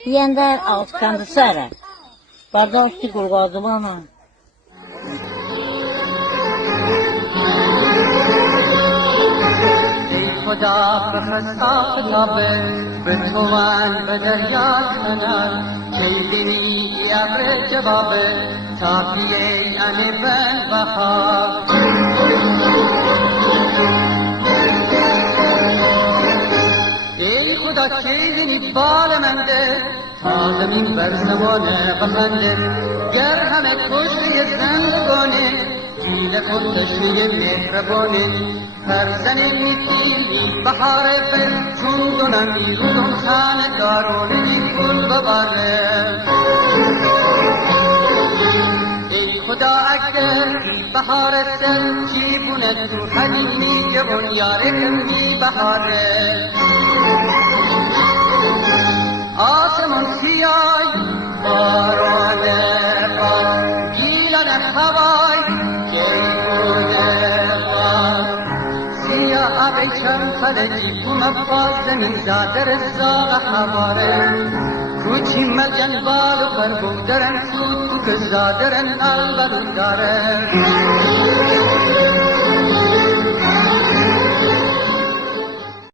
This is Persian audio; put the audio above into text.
Yiyəndə alışkandı sərə. Bardak ki qurqazı bana. ای خدا بخستا خطابه به تو من به دریا کنن کیدنی ابر جوابه تاقیه یعنی بن بخار ای خدا کیدنی بال منده تا زمین بر زمانه بخنده گر همه کشته زندگانه جیل خود تشویه مهربانه هر زنی میتیلی بهار بل چون دونم بیرون خانه دارونه گل بباره ای خدا اگر بهار سر جیبونه تو حلیمی جوان یاره کمی بهاره آسمان سیای بارانه بار گیلان هوای جیبونه بار سیاه آبی چند فلکی بوم باز زمین زاده رزاق حواره کوچی مجن بالو پر بودرن سود که زادرن آل بلو داره